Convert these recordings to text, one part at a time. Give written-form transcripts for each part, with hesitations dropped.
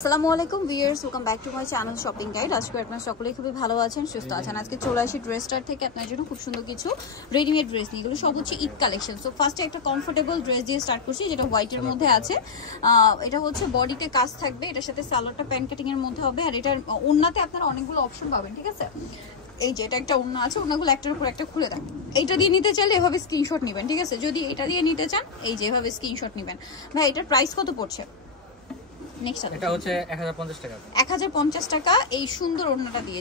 আসসালামু আলাইকুম viewers, welcome back to my channel shopping guide. আজকে আপনারা সকলেই খুবই ভালো আছেন, সুস্থ আছেন। আজকে চলে আসি ড্রেস স্টার থেকে আপনার জন্য খুব সুন্দর কিছু রেডিমেড ড্রেস নিয়ে। এগুলো সব হচ্ছে ঈদ কালেকশন। সো ফার্স্টে একটা কমফোর্টেবল ড্রেস দিয়ে স্টার্ট করছি, যেটা হোয়াইটের মধ্যে আছে। এটা হচ্ছে বডিতে কাজ থাকবে, এটার সাথে সালোয়ারটা প্যান্ট কাটিং এর মধ্যে হবে। আর এটার ওড়নাতে আপনারা অনেকগুলো অপশন পাবেন, ঠিক আছে? এই যে এটা একটা ওড়না আছে, ওড়নাগুলো একটার উপর একটা খুলে দেন। এইটা দিয়ে নিতে চাইলে এভাবে স্ক্রিনশট নেবেন, ঠিক আছে? যদি এটা দিয়ে নিতে চান এই যে এভাবে স্ক্রিনশট নেবেন। ভাই এটার প্রাইস কত পড়ছে? এটা হচ্ছে 1050 টাকা। 1050 টাকা এই সুন্দর ওড়নাটা দিয়ে,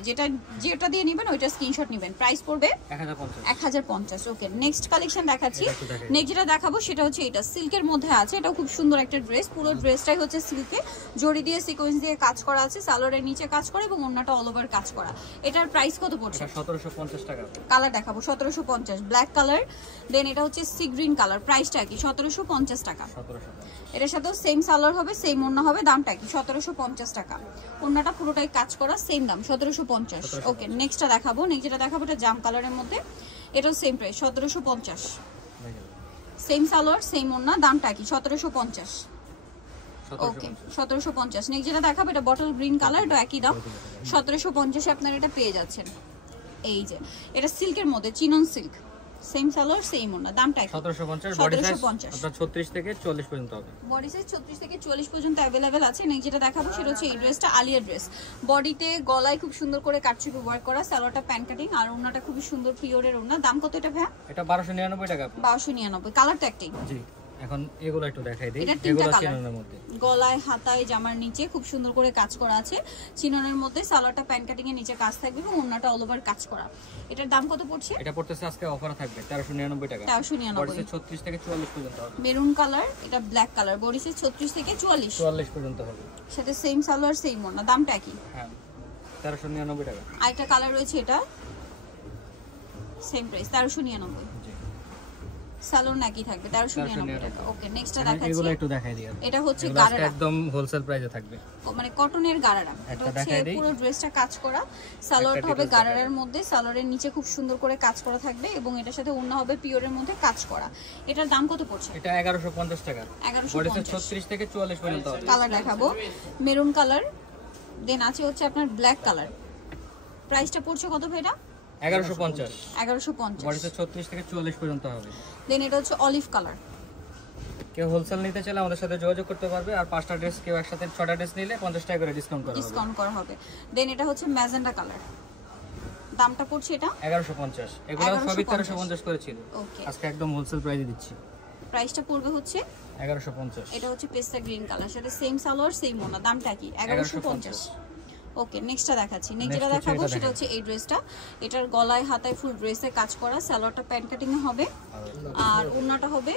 যেটা দিয়ে নেবেন ওইটা স্ক্রিনশট নেবেন। প্রাইস পড়বে 1050। ওকে, নেক্সট কালেকশন দেখাচ্ছি। নেক্সট যেটা দেখাবো সেটা হচ্ছে এটা সিল্কের মধ্যে আছে। এটাও খুব সুন্দর একটা ড্রেস। পুরো ড্রেসটাই হচ্ছে সিল্কে, জড়ি দিয়ে সিকোয়েন্স দিয়ে কাজ করা আছে, সালোয়ারের নিচে কাজ করা এবং ওড়নাটা অল ওভার কাজ করা। এটার প্রাইস কত পড়ছে? 1750 টাকা। কালার দেখাবো 1750, ব্ল্যাক কালার। দেন এটা হচ্ছে সি গ্রিন কালার। প্রাইসটা কি? 1750 টাকা। এটার সাথেও সেম সালোয়ার হবে, সেম ওড়না হবে। দামটা কি? 1750 টাকা। ওড়নাটা পুরোটাই কাজ করা, সেম দাম 1750। ওকে, নেক্সটটা দেখাবো। নেক্সট যেটা দেখাবো এটা জাম কালারের মধ্যে, এটাও same price 1750। Same salwar, same ওড়না। দামটা কি? 1750। ওকে, 1750। নেক্সট যেটা দেখাবো এটা বটল গ্রিন কালার, এটা একই দাম 1750 এ আপনারা এটা পেয়ে যাচ্ছেন। এই যে এটা সিল্কের মধ্যে, chinon silk, same salwar same ওড়না। দামটা কি? 1750। বডি সাইজ আপনার 36 থেকে 44 পর্যন্ত হবে। বডি সাইজ 36 থেকে 44 পর্যন্ত अवेलेबल আছে। নেক্সট যেটা দেখাবো সেটা হচ্ছে এই ড্রেসটা, আলিয়া ড্রেস। বডিতে গলায় খুব সুন্দর করে কাটছুপি ওয়ার্ক করা, সালোয়ারটা প্যান্ট কাটিং, আর ওড়নাটা খুব সুন্দর পিওরের ওড়না। দাম কত এটা ভাই? এটা 1299 টাকা। 1299। কালারটা একটাই। জি, এখন এগুলো একটু দেখাই দেই। এগুলো চিননের মধ্যে, গলায় হাতায় জামার নিচে খুব সুন্দর করে কাজ করা আছে। চিননের মধ্যে সালোয়ারটা প্যান্ট কাটিং এর নিচে কাজ থাকবে এবং ওড়নাটা অল ওভার কাজ করা। এটার দাম কত পড়ছে? এটা পড়তেছে আজকে অফারে থাকবে 1399 টাকা। 1399। বডি সাইজ 36 থেকে 44 পর্যন্ত হবে। মেরুন কালার, এটা ব্ল্যাক কালার। বডি সাইজ 36 থেকে 44 পর্যন্ত হবে। সাথে সেম সালোয়ার সেম ওড়না। দামটা কি? হ্যাঁ, 1399 টাকা। আরেকটা কালার রয়েছে, এটা সেম প্রাইস 1399। জি, সালোয়ার নাকি থাকবে 1399 টাকা। ওকে, নেক্সটটা দেখাচ্ছি। এগুলো একটু দেখাই দিই। এটা হচ্ছে গারারা, একদম হোলসেল প্রাইসে থাকবে, মানে কটনের গারারা। এটা হচ্ছে পুরো ড্রেসটা কাজ করা, সালোয়ারটা হবে গারারার মধ্যে, সালোয়ারের নিচে খুব সুন্দর করে কাজ করা থাকবে এবং এটার সাথে ওড়না হবে পিওরের মধ্যে কাজ করা। এটার দাম কত পড়ছে? এটা 1150 টাকা। 1150। 36 থেকে 44 পর্যন্ত হবে। কালার দেখাবো, মেরুন কালার, দেন আছে হচ্ছে আপনার ব্ল্যাক কালার। প্রাইসটা পড়ছে কত ভাই? এটা 1150। 1150। বডি সাইজ 36 থেকে 44 পর্যন্ত হবে। দেন এটা হচ্ছে অলিভ কালার। কেউ হোলসেল নিতে চাইলে আমাদের সাথে যোগাযোগ করতে পারবে। আর 5টা ড্রেস কেউ একসাথে 6টা ড্রেস নিলে 50 টাকা করে ডিসকাউন্ট করা হবে। দেন এটা হচ্ছে ম্যাজেন্ডা কালার। দামটা পড়ছে এটা 1150। এগুলো সবই 1350 করে ছিল, আজকে একদম হোলসেল প্রাইসে দিচ্ছি। প্রাইসটা পড়বে হচ্ছে 1150। এটা হচ্ছে পেস্তা গ্রিন কালার, সাথে সেম সালোয়ার সেম ওড়না। দামটা কি? 1150। ওকে, নেক্সটটা দেখাচ্ছি। নেক্সট যেটা দেখাবো সেটা হচ্ছে এই ড্রেসটা। এটার গলায় হাতায় ফুল ড্রেসে কাজ করা, সালোয়ারটা প্যান্ট কাটিং এ হবে আর ওড়নাটা হবে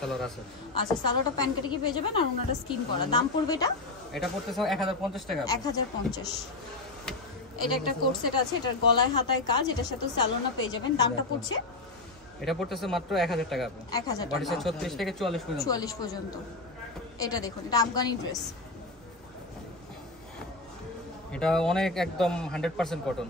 সালোয়ার আছে। আচ্ছা, সালোয়ারটা প্যান্ট কাটিং এ পেয়ে যাবেন আর ওড়নাটা স্কিন করা। দাম পড়বে এটা? এটা পড়তেছে 1050 টাকা। 1050। এটা একটা কোট সেট আছে, এটার গলায় হাতায় কাজ, এটার সাথে সালোয়ারটা পেয়ে যাবেন। দামটা পড়ছে? এটা পড়তেছে মাত্র 1000 টাকা। 1000 টাকা। বডি সাইজ 36 থেকে 44 পর্যন্ত। 44 পর্যন্ত। এটা দেখুন, এটা আফগানি ড্রেস। এটা অনেক একদম 100% কটন।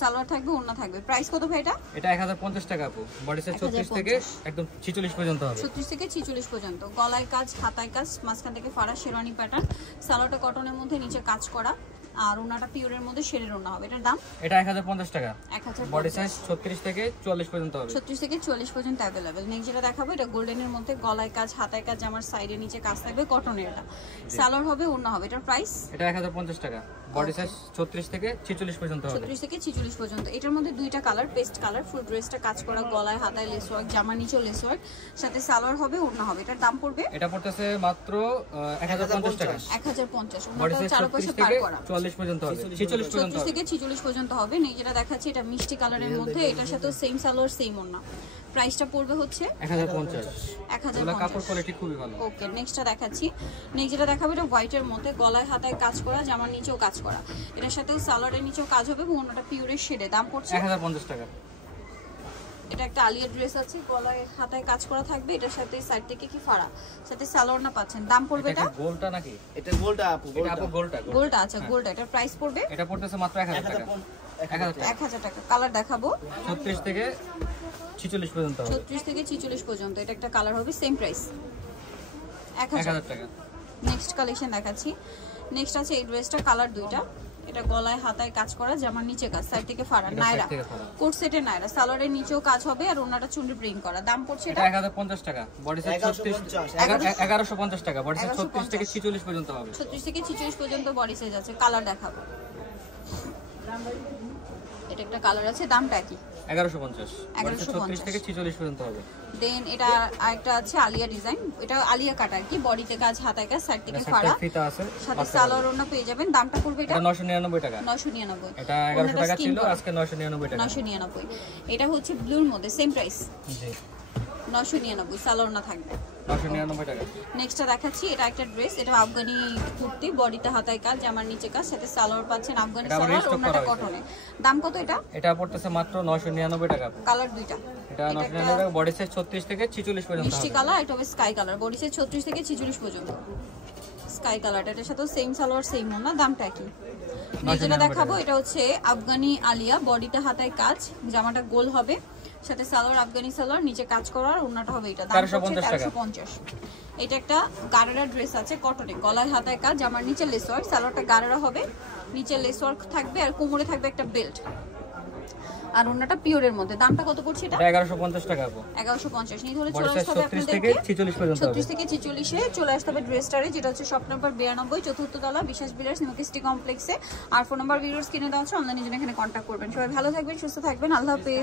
সালোয়ার থাকবে, ওড়না থাকবে। প্রাইস কত ভাই এটা? এটা 1050 টাকা আপু। বডি সাইজ 36 থেকে একদম 46 পর্যন্ত হবে। 36 থেকে 46 পর্যন্ত। গলায় কাজ, হাতায় কাজ, মাঝখান থেকে ফাড়া শেরওয়ানি প্যাটার্ন, সালোয়ারটা কটনের মধ্যে নিচে কাজ করা আর ওড়নাটা পিওরের মধ্যে শেডের ওড়না হবে। এটার দাম? এটা 1050 টাকা। 1050। বডি সাইজ 36 থেকে 44 পর্যন্ত হবে। 36 থেকে 44 পর্যন্ত अवेलेबल। নেক্সট যেটা দেখাবো এটা গোল্ডেনের মধ্যে, গলায় কাজ, হাতায় কাজ, জামার সাইডে নিচে কাজ থাকবে, কটনের। এটা সালোয়ার হবে, ওড়না হবে। এটার প্রাইস? এটা 1050 টাকা। বডি সাইজ 36 থেকে 46 পর্যন্ত হবে। 36 থেকে 46 পর্যন্ত। এটার মধ্যে দুইটা কালার, পেস্ট কালার। ফুল ড্রেসটা কাজ করা, গলায় হাতায় লেস ওয়ার্ক, জামা নিচেও লেস ওয়ার্ক, সাথে সালোয়ার হবে, ওড়না হবে। এটার দাম পড়বে? এটা পড়তেছে মাত্র 1050 টাকা। 1050। বডি ওড়নাটা সাইজ 4 পয়সা পার করা। 44 পর্যন্ত হবে। 46 পর্যন্ত 36 থেকে 46 পর্যন্ত হবে। নেক্সট যেটা দেখাচ্ছি এটা মিষ্টি কালারের মধ্যে, এটার সাথে সেম সালোয়ার সেম ওড়না। প্রাইসটা পড়বে হচ্ছে 1050। 1050। কাপড় কোয়ালিটি খুবই ভালো। ওকে, নেক্সটটা দেখাচ্ছি। নেক্সট যেটা দেখাবো এটা হোয়াইটের মধ্যে, গলায় হাতায় কাজ করা, জামার নিচেও কাজ করা, এটার সাথে সালোয়ারের নিচেও কাজ হবে এবং ওনাটা পিওরের শেডে। দাম পড়ছে 1050 টাকা। এটা একটা আলিয়া ড্রেস আছে, গলায় হাতায় কাজ করা থাকবে, এটার সাথে সাইড থেকে কি ফাড়া, সাথে সালোয়ার না পাচ্ছেন। দাম পড়বে এটা? গোলটা নাকি? এটা গোলটা আপু, এটা আপু গোলটা। গোলটা, আচ্ছা গোলটা। এটার প্রাইস পড়বে? এটা পড়তেছে মাত্র 1000 টাকা। 1000 টাকা। কালার দেখাবো 36 থেকে 46 পর্যন্ত হবে। 36 থেকে 46 পর্যন্ত। এটা একটা কালার হবে, সেম প্রাইস 1000 টাকা। নেক্সট কালেকশন দেখাচ্ছি। নেক্সট আছে এই ড্রেসটা, কালার দুইটা। এটা গলায় হাতায় কাজ করা, জামার নিচে কাজ, সাইড থেকে ফাড়া, নায়রা কোট সেটে নায়রা, সালোয়ারের নিচেও কাজ হবে আর ওনাটা চুন্ডি প্রিন্ট করা। দাম পড়ছে এটা 1050 টাকা, বডি সাইজ 1150 টাকা, বডি সাইজ 36 থেকে 46 পর্যন্ত হবে। 36 থেকে 46 পর্যন্ত বডি সাইজ আছে। কালার দেখাবো, এটা একটা কালার আছে, দামটা কি 1150, বডি সাইজ 36 থেকে 46 পর্যন্ত হবে। দেন এটা আরেকটা আছে আলিয়া ডিজাইন, এটা আলিয়া কাট আর কি, বডিতে কাজ, হাতায় কাজ, সাইড থেকে ফাড়া, ফিতা আছে, সাথে সালোয়ার ওড়না পেয়ে যাবেন। দামটা পড়বে এটা 999 টাকা। 999, এটা 1100 টাকা ছিল, আজকে 999 টাকা। 999, এটা হচ্ছে ব্লুর মধ্যে সেম প্রাইস। জি 999, সালোয়ার না থাকবে 999 টাকা। নেক্সটটা দেখাচ্ছি, এটা একটা ড্রেস, এটা আফগানি কুর্তি, বডিতে হাতায় কাজ, জামার নিচে কাজ, সাথে সালোয়ার পাচ্ছেন আফগানি সালোয়ার, ওড়নাটা কটনে। দাম কত এটা? এটা পড়তেছে মাত্র 999 টাকা। কালার দুইটা, এটা 999 টাকা, বডি সাইজ 36 থেকে 46 পর্যন্ত হবে। মিষ্টি কালার, এটা হবে স্কাই কালার, বডি সাইজ 36 থেকে 46 পর্যন্ত। স্কাই কালারটা, এটার সাথে সেম সালোয়ার সেম ওড়না, দামটা কি? যেটা দেখাবো এটা হচ্ছে আফগানি আলিয়া, বডিতে হাতায় কাজ, জামাটা গোল হবে, সাথে সালোয়ার আফগানি সালোয়ার, নিচে কাজ করার, ওড়নাটা হবে এটা। দাম হচ্ছে 1350। এটা একটা গারারা ড্রেস আছে কটনে, গলায় হাতায় কাজ, জামার নিচে লেস ওয়ার্ক, সালোয়ারটা গারারা হবে, নিচে লেস ওয়ার্ক থাকবে আর কোমরে থাকবে একটা বেল্ট, আর ওড়নাটা পিওরের মধ্যে। দামটা কত পড়ছে এটা? 1150 টাকা। 1150 নিয়ে ধরে চলে আসতে হবে আপনাদেরকে 46 পর্যন্ত, 36 থেকে 46 এ চলে আসতে হবে ড্রেসটারে, যেটা হচ্ছে শপ নাম্বার 92, চতুর্থ তলা, বিশ্বাস বিলাস নিউকিস্টি কমপ্লেক্সে। আর ফোন নাম্বার ভিডিওস কিনে দেওয়া হচ্ছে, অনলাইনে জন্য এখানে কন্ট্যাক্ট করবেন। সবাই ভালো থাকবেন, সুস্থ থাকবেন, আল্লাহ হাফেজ।